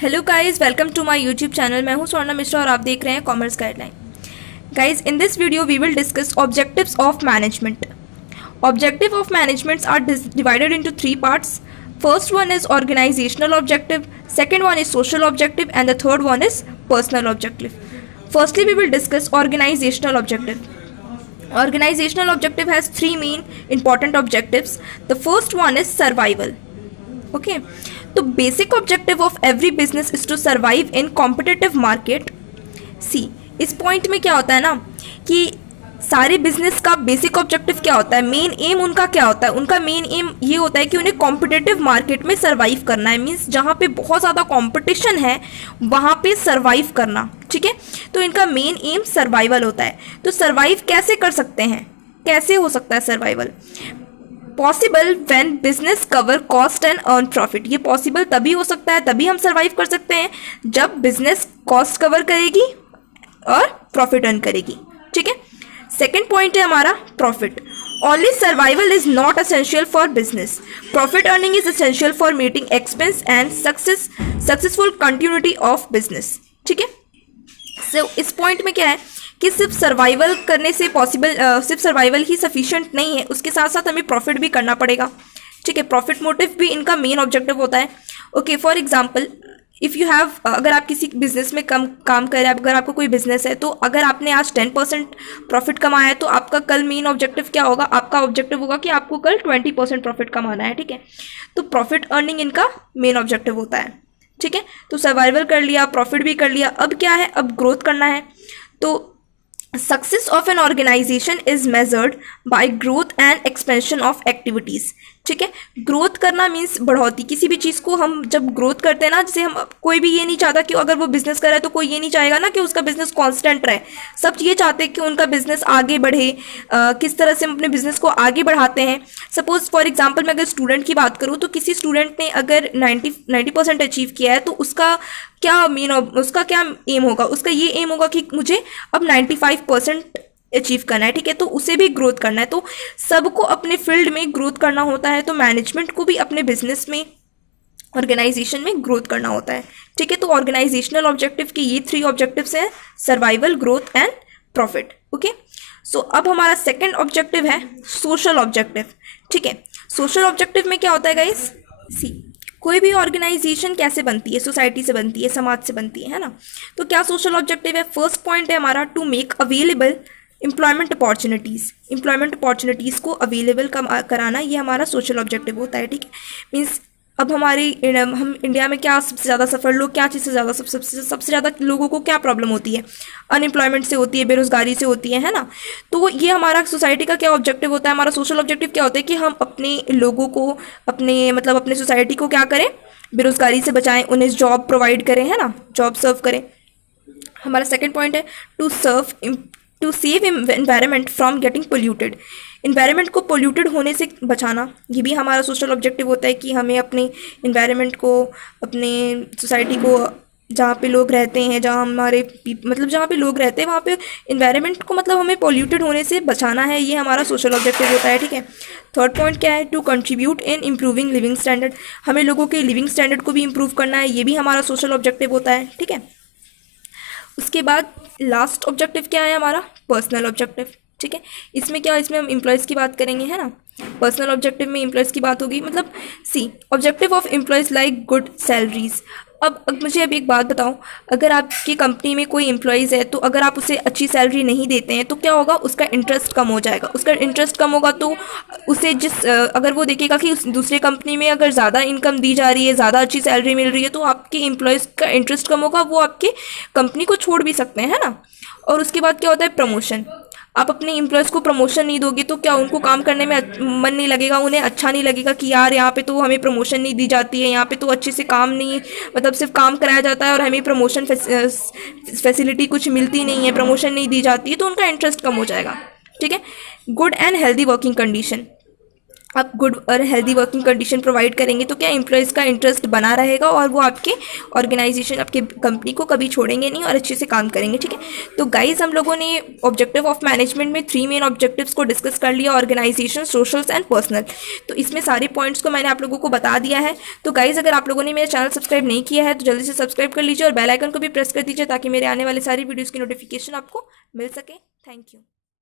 Hello guys, welcome to my YouTube channel. मैं हूं स्वर्णा मिश्रा और आप देख रहे हैं commerce guideline. Guys, in this video we will discuss objectives of management. Objective of managements are divided into three parts. First one is organizational objective, second one is social objective, and the third one is personal objective. Firstly, we will discuss organizational objective. Organizational objective has three main important objectives. The first one is survival. Okay, तो basic objective of every business is to survive in competitive market. सी, इस point में क्या होता है ना कि सारे business का बेसिक ऑब्जेक्टिव क्या होता है, मेन एम उनका क्या होता है। उनका मेन एम ये होता है कि उन्हें कॉम्पिटिटिव मार्केट में सर्वाइव करना है। मीन्स जहाँ पे बहुत ज़्यादा कंपटीशन है वहाँ पे सर्वाइव करना। ठीक है, तो इनका मेन एम सर्वाइवल होता है। तो सर्वाइव कैसे कर सकते हैं, कैसे हो सकता है survival? Possible when business cover cost and earn profit. ये पॉसिबल तभी हो सकता है, तभी हम सर्वाइव कर सकते हैं जब बिजनेस कॉस्ट कवर करेगी और प्रॉफिट अर्न करेगी। ठीक है, सेकेंड पॉइंट है हमारा profit. Only survival is not essential for business. Profit earning is essential for meeting expense and successful continuity of business. ठीक है, सो इस पॉइंट में क्या है कि सिर्फ सर्वाइवल करने से पॉसिबल, सिर्फ सर्वाइवल ही सफिशिएंट नहीं है, उसके साथ साथ हमें प्रॉफिट भी करना पड़ेगा. ठीक है, प्रॉफिट मोटिव भी इनका मेन ऑब्जेक्टिव होता है. Okay, for example if you have, अगर आप किसी बिजनेस में काम कर रहे हैं, अगर आपका कोई बिजनेस है, तो अगर आपने आज 10% प्रॉफिट कमाया है तो आपका कल मेन ऑब्जेक्टिव क्या होगा? आपका ऑब्जेक्टिव होगा कि आपको कल 20% प्रॉफिट कमाना है. ठीक है, तो प्रॉफिट अर्निंग इनका मेन ऑब्जेक्टिव होता है. ठीक है, तो सर्वाइवल कर लिया, प्रॉफिट भी कर लिया, अब क्या है, अब ग्रोथ करना है. तो success of an organization is measured by growth and expansion of activities. ठीक है, ग्रोथ करना मीन्स बढ़ोतरी. किसी भी चीज़ को हम जब ग्रोथ करते हैं ना, जैसे हम, कोई भी ये नहीं चाहता कि अगर वो बिजनेस कर रहा है तो कोई ये नहीं चाहेगा ना कि उसका बिजनेस कांस्टेंट रहे. सब ये चाहते हैं कि उनका बिजनेस आगे बढ़े. किस तरह से हम अपने बिजनेस को आगे बढ़ाते हैं. सपोज फॉर एग्जांपल मैं अगर स्टूडेंट की बात करूँ तो किसी स्टूडेंट ने अगर 90% अचीव किया है तो उसका क्या एम होगा? उसका ये एम होगा कि मुझे अब 95% अचीव करना है. ठीक है, तो उसे भी ग्रोथ करना है. तो सबको अपने फील्ड में ग्रोथ करना होता है, तो मैनेजमेंट को भी अपने बिजनेस में, ऑर्गेनाइजेशन में ग्रोथ करना होता है. ठीक है, तो ऑर्गेनाइजेशनल ऑब्जेक्टिव के ये 3 ऑब्जेक्टिव्स हैं: survival, growth and profit. Okay, so अब हमारा सेकेंड ऑब्जेक्टिव है सोशल ऑब्जेक्टिव. ठीक है, सोशल ऑब्जेक्टिव में क्या होता है गाइस? सी, कोई भी ऑर्गेनाइजेशन कैसे बनती है? सोसाइटी से बनती है, समाज से बनती है ना. तो क्या सोशल ऑब्जेक्टिव है? फर्स्ट पॉइंट है हमारा to make available employment opportunities. Employment opportunities को अवेलेबल कराना, ये हमारा सोशल ऑब्जेक्टिव होता है. ठीक है, मीन्स अब हम इंडिया में क्या सबसे ज़्यादा सफ़र, लोग क्या चीज़ से ज़्यादा, सबसे ज़्यादा लोगों को क्या प्रॉब्लम होती है? अनएम्प्लॉयमेंट से होती है, बेरोज़गारी से होती है ना. तो ये हमारा सोसाइटी का क्या ऑब्जेक्टिव होता है? हमारा सोशल ऑब्जेक्टिव क्या होता है कि हम अपने लोगों को, अपने सोसाइटी को क्या करें? बेरोज़गारी से बचाएं, उन्हें जॉब प्रोवाइड करें, है ना, जॉब सर्व करें. हमारा सेकेंड पॉइंट है to save environment from getting polluted. Environment को पोल्यूटेड होने से बचाना, ये भी हमारा सोशल ऑब्जेक्टिव होता है कि हमें अपने इन्वायरमेंट को, अपने सोसाइटी को, जहाँ पे लोग रहते हैं, जहाँ पे लोग रहते हैं वहाँ पे इन्वायरमेंट को हमें पोल्यूटेड होने से बचाना है. ये हमारा सोशल ऑब्जेक्टिव होता है. ठीक है, थर्ड पॉइंट क्या है? To contribute in improving living standard. हमें लोगों के लिविंग स्टैंडर्ड को भी इम्प्रूव करना है, ये भी हमारा सोशल ऑब्जेक्टिव होता है. ठीक है, उसके बाद लास्ट ऑब्जेक्टिव क्या है हमारा? Personal objective. ठीक है, इसमें हम एम्प्लॉयज़ की बात करेंगे, है ना. पर्सनल ऑब्जेक्टिव में एम्प्लॉयज़ की बात होगी. C, objective of employees like good salaries. अब मुझे एक बात बताओ, अगर आपकी कंपनी में कोई एम्प्लॉयज़ है तो अगर आप उसे अच्छी सैलरी नहीं देते हैं तो क्या होगा? उसका इंटरेस्ट कम हो जाएगा. उसका इंटरेस्ट कम होगा तो उसे अगर वो देखेगा कि उस दूसरे कंपनी में अगर ज़्यादा इनकम दी जा रही है, ज़्यादा अच्छी सैलरी मिल रही है, तो आपके एम्प्लॉयज़ का इंटरेस्ट कम होगा, वो आपके कंपनी को छोड़ भी सकते हैं, है ना. और उसके बाद क्या होता है? प्रमोशन. आप अपने एम्प्लॉयज़ को प्रमोशन नहीं दोगे तो क्या उनको काम करने में मन नहीं लगेगा? उन्हें अच्छा नहीं लगेगा कि यार यहाँ पे तो हमें प्रमोशन नहीं दी जाती है, यहाँ पे तो अच्छे से काम नहीं, सिर्फ काम कराया जाता है और हमें प्रमोशन फैसिलिटी कुछ मिलती नहीं है, प्रमोशन नहीं दी जाती है, तो उनका इंटरेस्ट कम हो जाएगा. ठीक है, good and healthy working condition. आप गुड और हेल्दी वर्किंग कंडीशन प्रोवाइड करेंगे तो क्या एम्प्लॉयज़ का इंटरेस्ट बना रहेगा और वो आपके ऑर्गेनाइजेशन, आपके कंपनी को कभी छोड़ेंगे नहीं और अच्छे से काम करेंगे, ठीक है। तो गाइज हम लोगों ने ऑब्जेक्टिव ऑफ मैनेजमेंट में 3 मेन ऑब्जेक्टिव्स को डिस्कस कर लिया, ऑर्गेनाइजेशन, सोशल्स एंड पर्सनल। तो इसमें सारे पॉइंट्स को मैंने आप लोगों को बता दिया है। तो गाइज अगर आप लोगों ने मेरा चैनल सब्सक्राइब नहीं किया है तो जल्दी से सब्सक्राइब कर लीजिए और बेल आइकन को भी प्रेस कर दीजिए ताकि मेरे आने वाले सारी वीडियोज़ की नोटिफिकेशन आपको मिल सके। Thank you.